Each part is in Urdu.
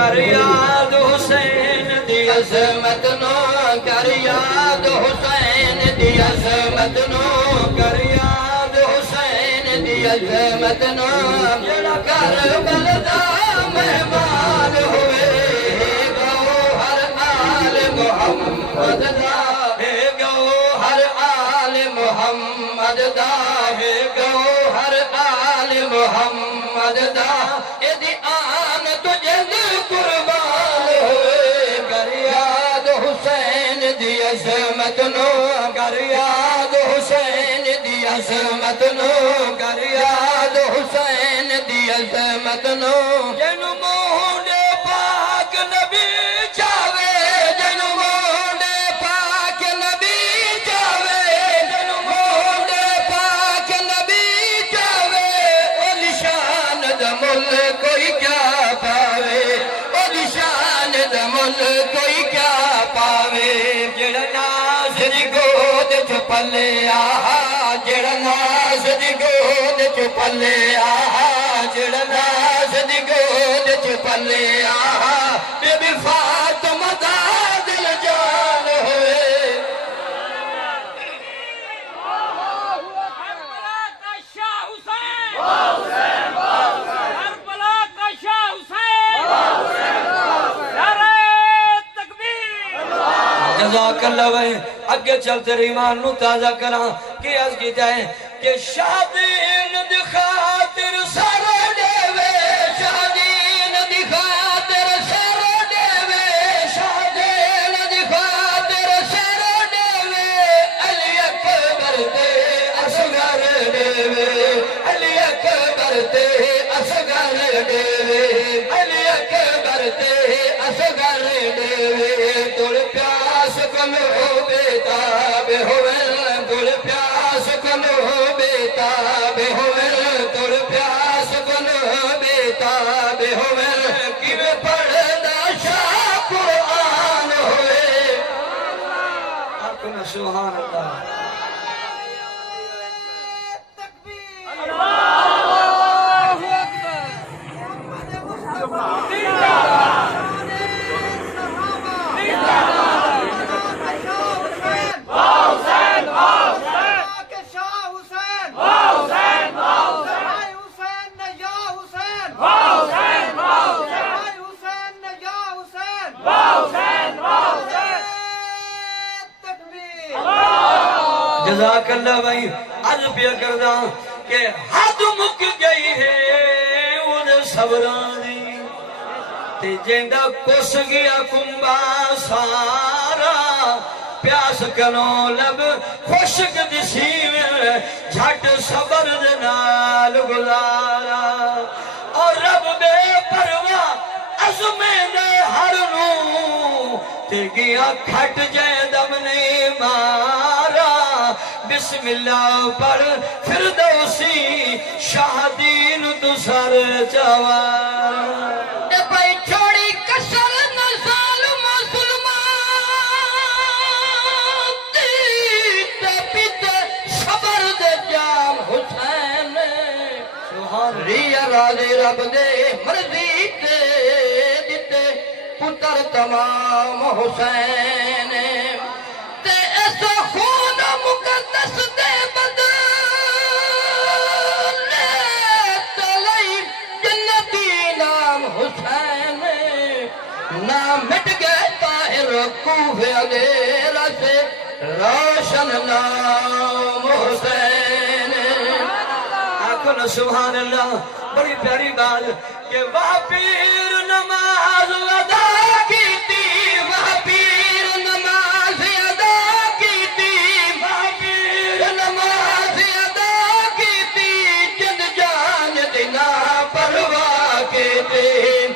کر یاد حسین دی عظمت نو کر یاد حسین دی عظمت نو کر یاد حسین دی عظمت نو جڑا کربل دا مہمان ہوئے گو ہر آل محمد دا گو ہر آل محمد دا گو ہر آل محمد دا ایدی آن تجھے قربان ہوئے کر یاد حسین دی عظمت نو کر یاد حسین دی عظمت نو کر یاد حسین دی عظمت نو جنو مونڈے پاک نبی چاہوے جنو مونڈے پاک نبی چاہوے جنو مونڈے پاک نبی چاہوے او نشان دمل کوئی کیا پاوے او نشان دمل کوئی کیا پاوے جڑا ناز دی گود چ پلے آہا جڑا ناز دی گود چ پلے آہا جڑا ناز دی گود چ پلے آہا بی بی فاطمہ دا دل جان ہوئے کربلا کا شاہ حسین کربلا کا شاہ حسین نعرہ تکبیر جزاک اللہ بھائی اگے چلتے ایمان نو تازہ کراں کہ عرض کی جائے کہ شادین دی خاطر سارے دیوے شادین دی خاطر سارے دیوے شادین دی خاطر سارے دیوے علی اکبر تے اصغر دیوے علی اکبر تے اصغر دیوے علی اکبر تے اصغر دیوے تڑ پیاس کنو بیتاب ہوئے تڑ پیاس کنو بیتاب ہوئے تڑ پیاس کنو بیتاب ہوئے کیویں پڑھدا شاہ قرآن ہوئے آکھنا سبحان اللہ جزاک اللہ بھائی عرض پیا کردہ کہ حد مک گئی ہے ان صبران دی تے جیندہ کس گیا کمبا سارا پیاس کنو لب خوشک دسی میں جھٹ صبر دنال گزارا اور رب بے پرواہ عظمیں دے ہر نو تے گیا کھٹ جائے دم نے مارا بسم اللہ پر فردوسی شاہدین تو سر چوار اے بھائی چھوڑی کسر نہ ظالم ظلمات تے پیتے صبر دے جام حسین سبحان ریا راضی رب دے مرضی تے دیتے پتر تمام حسین تے ایسا خون مقدس دے بدلے تلئی جنتی نام حسین نام مٹ گئے طاہر کوفہ علیرہ سے روشن نام حسین آنکھوں نے سبحان اللہ بڑی پیاری بات کہ وہ پیر نماز ادا کی تھی وہ پیر نماز ادا کی تھی وہ پیر نماز ادا کی تھی جد جان دینا پرواہ کے دے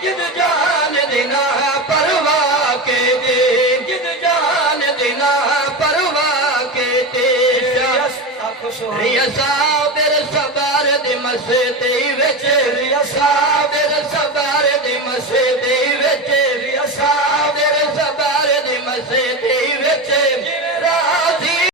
جد جان دینا پرواہ کے دے جد جان دینا پرواہ کے دے ریاسا بیر سبار دی مسیدی وچ ریاسا بیر سبار دی مسیدی وچ ریاسا بیر سبار دی مسیدی وچ